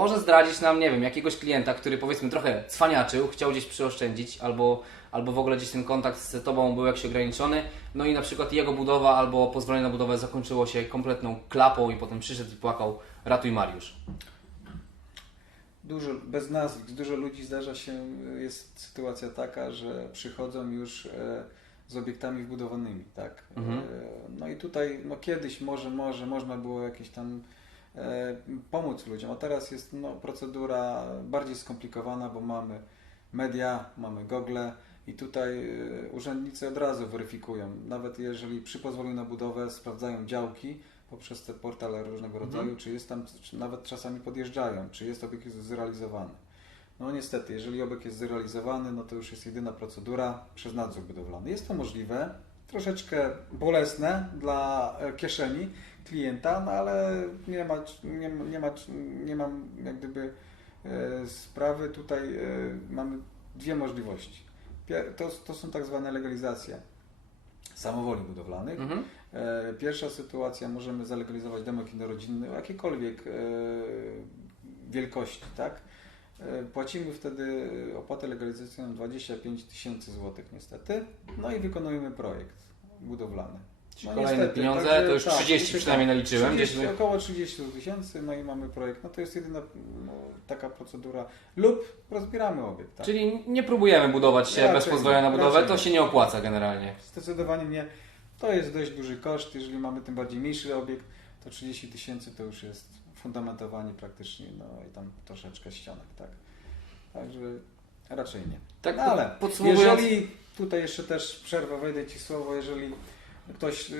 może zdradzić nam, nie wiem, jakiegoś klienta, który powiedzmy trochę cwaniaczył, chciał gdzieś przyoszczędzić, albo, albo w ogóle gdzieś ten kontakt z Tobą był jakiś ograniczony, no i na przykład jego budowa albo pozwolenie na budowę zakończyło się kompletną klapą i potem przyszedł i płakał, ratuj Mariusz. Dużo, bez nazwisk, dużo ludzi zdarza się, jest sytuacja taka, że przychodzą już e, z obiektami wbudowanymi, tak? Mhm. E, no i tutaj, no kiedyś może, może można było jakieś tam pomóc ludziom, a teraz jest no, procedura bardziej skomplikowana, bo mamy media, mamy Google i tutaj e, urzędnicy od razu weryfikują, nawet jeżeli przy pozwoleniu na budowę sprawdzają działki poprzez te portale różnego Mhm. rodzaju, czy jest tam, czy nawet czasami podjeżdżają, czy jest obiekt zrealizowany. No niestety, jeżeli obiekt jest zrealizowany, no to już jest jedyna procedura przez nadzór budowlany. Jest to możliwe, troszeczkę bolesne dla e, kieszeni klienta, no ale nie ma, nie, nie, ma, nie mam jak gdyby e, sprawy. Tutaj e, mamy dwie możliwości. To, to są tak zwane legalizacje samowoli budowlanych. Mhm. Pierwsza sytuacja, możemy zalegalizować domek jednorodzinny o jakiejkolwiek wielkości, tak? E, Płacimy wtedy opłatę legalizacyjną 25 tysięcy złotych niestety, no i wykonujemy projekt budowlany. No kolejne niestety, pieniądze, także to już tak, 30 tutaj przynajmniej naliczyłem. 30, Gdzieś. Około 30 tysięcy, no i mamy projekt. No to jest jedyna no, taka procedura. Lub rozbieramy obiekt. Tak? Czyli nie próbujemy budować się Raczej bez pozwolenia na budowę, to się nie opłaca generalnie. Zdecydowanie nie. To jest dość duży koszt. Jeżeli mamy tym bardziej mniejszy obiekt, to 30 tysięcy to już jest fundamentowanie praktycznie, no i tam troszeczkę ścianek, tak. Także raczej nie. Tak No ale podsumowując, jeżeli, tutaj jeszcze też przerwę, wejdę Ci słowo, jeżeli ktoś e,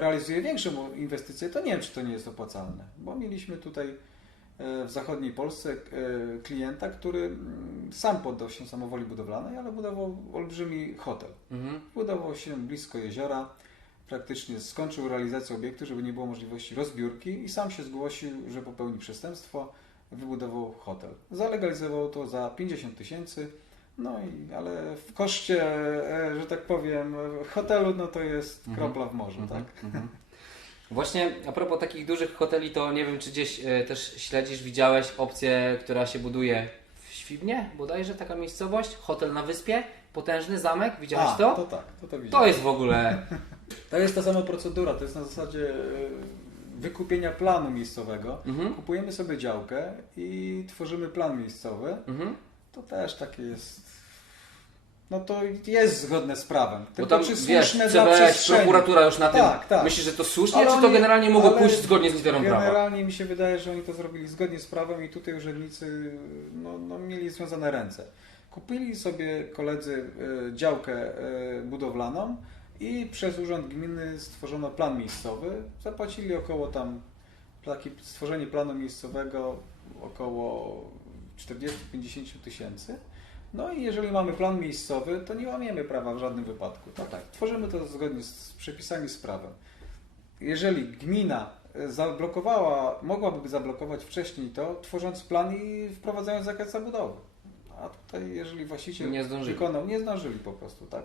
realizuje większą inwestycję, to nie wiem, czy to nie jest opłacalne, bo mieliśmy tutaj e, w zachodniej Polsce e, klienta, który mm, sam poddał się samowoli budowlanej, ale budował olbrzymi hotel. mhm. Budował się blisko jeziora, praktycznie skończył realizację obiektu, żeby nie było możliwości rozbiórki i sam się zgłosił, że popełni przestępstwo, wybudował hotel. Zalegalizował to za 50 tysięcy, no i ale w koszcie, e, że tak powiem, hotelu, no to jest Mhm. kropla w morzu, Mhm, tak? mhm. Właśnie a propos takich dużych hoteli, to nie wiem, czy gdzieś e, też śledzisz, widziałeś opcję, która się buduje w Świbnie, bodajże taka miejscowość, hotel na wyspie, potężny zamek, widziałeś A, to? to tak, to to To widziałem. jest w ogóle... To jest ta sama procedura, to jest na zasadzie e, wykupienia planu miejscowego. Mhm. Kupujemy sobie działkę i tworzymy plan miejscowy. Mhm. To też takie jest. No to jest zgodne z prawem. Bo Tylko tam, czy wiesz, słuszne dla CBS, przestrzeni? prokuratura już na tym Tak, tak. myśli, że to słusznie, Ale czy to generalnie mogło pójść zgodnie z literą prawa? Generalnie mi się wydaje, że oni to zrobili zgodnie z prawem i tutaj urzędnicy no, no, mieli związane ręce. Kupili sobie koledzy e, działkę e, budowlaną i przez Urząd Gminy stworzono plan miejscowy. Zapłacili około tam taki stworzenie planu miejscowego około 40-50 tysięcy. No i jeżeli mamy plan miejscowy, to nie łamiemy prawa w żadnym wypadku. Tak, tak. Tworzymy to zgodnie z przepisami z prawem. Jeżeli gmina e, zablokowała, mogłaby zablokować wcześniej to, tworząc plan i wprowadzając zakaz zabudowy. A tutaj, jeżeli właściciel Nie zdążyli. wykonał, nie zdążyli po prostu, tak.